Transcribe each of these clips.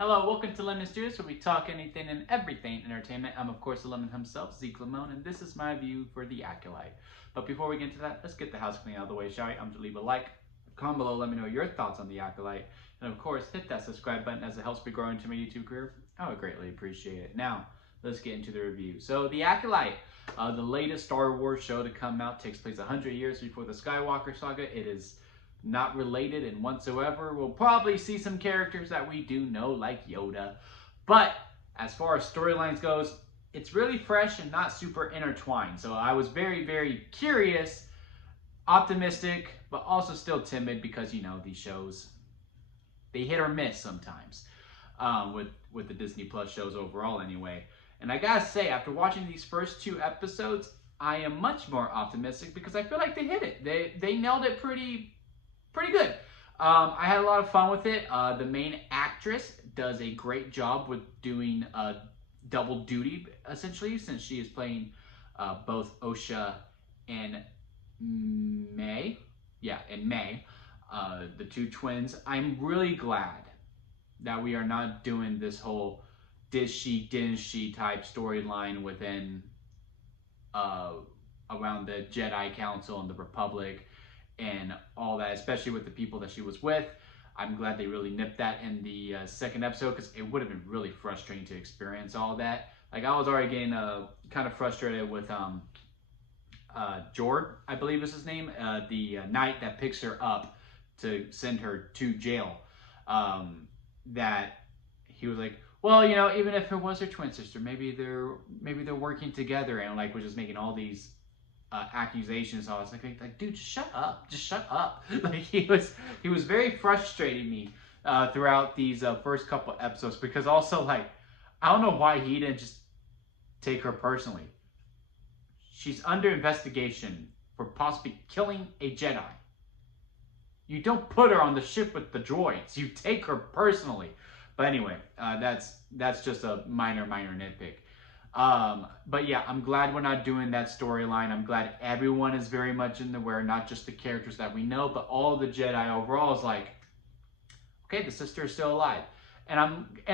Hello, welcome to Lemon Studios, where we talk anything and everything entertainment. I'm, of course, the Lemon himself, Zeke Lemon, and this is my view for the Acolyte. But before we get into that, let's get the house cleaning out of the way, shall we? I'm going to leave a like, comment below, let me know your thoughts on the Acolyte, and of course, hit that subscribe button as it helps me grow into my YouTube career. I would greatly appreciate it. Now, let's get into the review. So, the Acolyte, the latest Star Wars show to come out, takes place 100 years before the Skywalker saga. It is not related in whatsoever. We'll probably see some characters that we do know, like Yoda. But as far as storylines goes, it's really fresh and not super intertwined. So I was very, very curious, optimistic, but also still timid because, you know, these shows, they hit or miss sometimes with the Disney Plus shows overall anyway. And I gotta say, after watching these first two episodes, I am much more optimistic because I feel like they hit it. They nailed it pretty good. I had a lot of fun with it. The main actress does a great job with doing double duty, essentially, since she is playing both Osha and May. Yeah, and May, the two twins. I'm really glad that we are not doing this whole did she, didn't she type storyline within around the Jedi Council and the Republic and all that, especially with the people that she was with. I'm glad they really nipped that in the second episode because it would have been really frustrating to experience all that. Like, I was already getting kind of frustrated with Jord, I believe is his name, the knight that picks her up to send her to jail. That he was like, well, you know, even if it was her twin sister, maybe they're working together, and like was just making all these accusations. I was like, dude, just shut up. Like he was very frustrating me throughout these first couple episodes because also like I don't know why he didn't just take her personally. She's under investigation for possibly killing a Jedi. You don't put her on the ship with the droids. You take her personally. But anyway, that's just a minor nitpick. But yeah, I'm glad we're not doing that storyline. I'm glad everyone is very much in the aware, not just the characters that we know, but all the Jedi overall is like, okay, the sister is still alive. And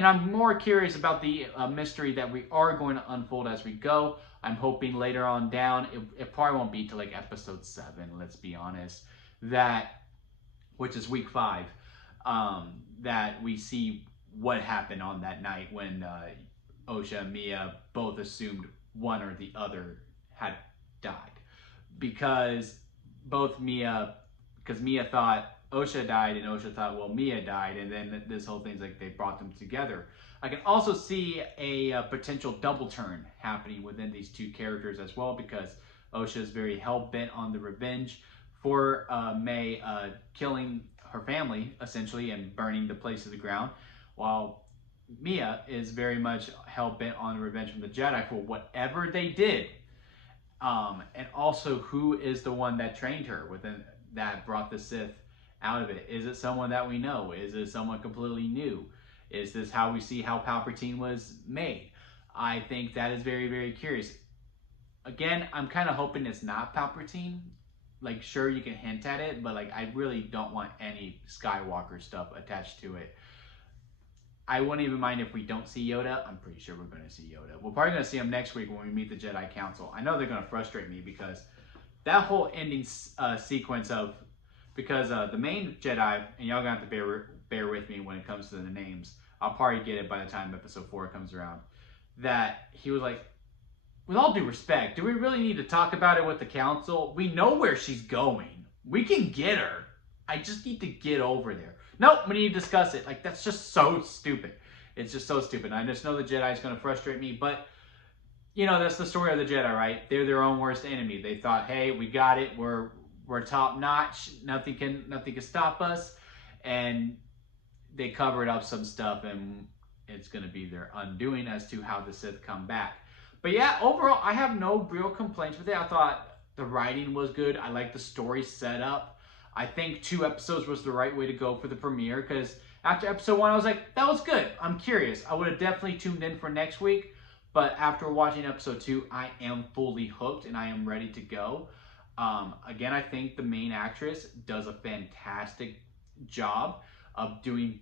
I'm more curious about the mystery that we are going to unfold as we go. I'm hoping later on down, it probably won't be till like episode 7, let's be honest, which is week 5, that we see what happened on that night when Osha and Mia both assumed one or the other had died. Because Mia thought Osha died and Osha thought, well, Mia died, and then this whole thing's like they brought them together. I can also see a potential double turn happening within these two characters as well, because Osha is very hell-bent on the revenge for May killing her family, essentially, and burning the place to the ground, while Mia is very much hell-bent on revenge from the Jedi for whatever they did. And also, who is the one that trained her that brought the Sith out of it? Is it someone that we know? Is it someone completely new? Is this how we see how Palpatine was made? I think that is very, very curious. Again, I'm kind of hoping it's not Palpatine. Like, sure, you can hint at it, but like, I really don't want any Skywalker stuff attached to it. I wouldn't even mind if we don't see Yoda. I'm pretty sure we're going to see Yoda. We're probably going to see him next week when we meet the Jedi Council. I know they're going to frustrate me because that whole ending sequence because the main Jedi, and y'all going to have to bear with me when it comes to the names. I'll probably get it by the time episode 4 comes around. That he was like, with all due respect, do we really need to talk about it with the council? We know where she's going. We can get her. I just need to get over there. Nope, we need to discuss it. Like, that's just so stupid. It's just so stupid. I just know the Jedi is going to frustrate me, but, you know, that's the story of the Jedi, right? They're their own worst enemy. They thought, hey, we got it. We're top notch. Nothing can stop us. And they covered up some stuff, and it's going to be their undoing as to how the Sith come back. But yeah, overall, I have no real complaints with it. I thought the writing was good. I like the story setup. I think 2 episodes was the right way to go for the premiere, because after episode 1, I was like, that was good. I'm curious. I would have definitely tuned in for next week, but after watching episode 2, I am fully hooked and I am ready to go. Again, I think the main actress does a fantastic job of doing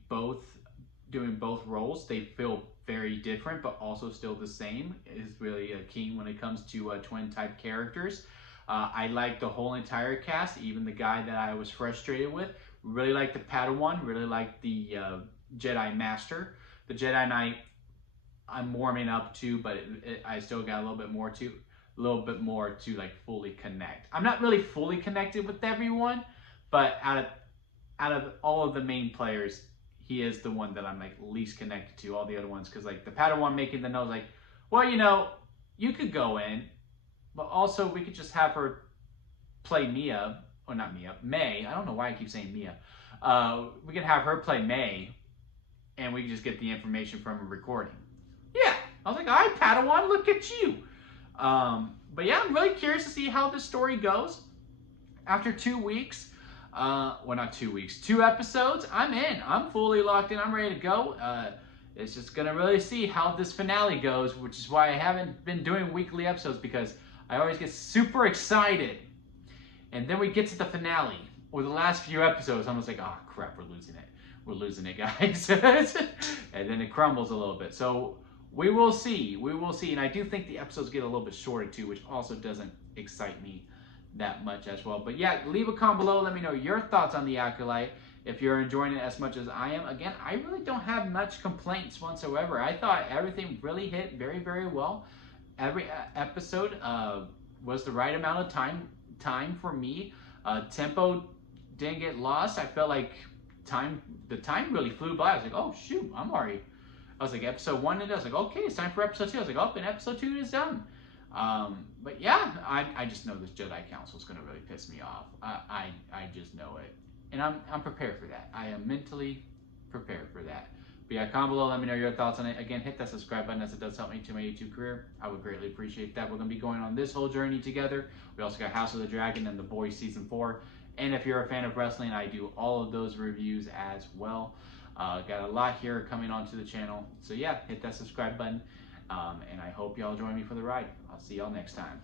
doing both roles. They feel very different, but also still the same. Is really key when it comes to twin type characters. I like the whole entire cast, even the guy that I was frustrated with. Really like the Padawan. Really like the Jedi Master. The Jedi Knight, I'm warming up to, but I still got a little bit more to like fully connect. I'm not really fully connected with everyone, but out of all of the main players, he is the one that I'm like least connected to. All the other ones, because like the Padawan making the nose, like, well, you know, you could go in, but also we could just have her play Mia, or not Mia, May. I don't know why I keep saying Mia. We could have her play May, and we could just get the information from a recording. Yeah, I was like, all right, Padawan, look at you. But yeah, I'm really curious to see how this story goes. After 2 weeks, well, not 2 weeks, 2 episodes, I'm in. I'm fully locked in. I'm ready to go. It's just gonna really see how this finale goes, which is why I haven't been doing weekly episodes, because I always get super excited. And then we get to the finale, or the last few episodes, I'm just like, oh crap, we're losing it. We're losing it, guys. And then it crumbles a little bit. So we will see. We will see. And I do think the episodes get a little bit shorter too, which also doesn't excite me that much as well. But yeah, leave a comment below. Let me know your thoughts on the Acolyte. If you're enjoying it as much as I am. Again, I really don't have much complaints whatsoever. I thought everything really hit very, very well. Every episode was the right amount of time for me. Tempo didn't get lost. I felt like the time really flew by. I was like, oh shoot, I was like, episode 1 and I was like, okay, it's time for episode 2. I was like, oh, and episode 2 is done. But yeah, I just know this Jedi Council is going to really piss me off. I just know it. And I'm prepared for that. I am mentally prepared for that. But yeah, comment below, let me know your thoughts on it. Again, hit that subscribe button as it does help me to my YouTube career. I would greatly appreciate that. We're going to be going on this whole journey together. We also got House of the Dragon and The Boys Season 4. And if you're a fan of wrestling, I do all of those reviews as well. Got a lot here coming onto the channel. So yeah, hit that subscribe button. And I hope y'all join me for the ride. I'll see y'all next time.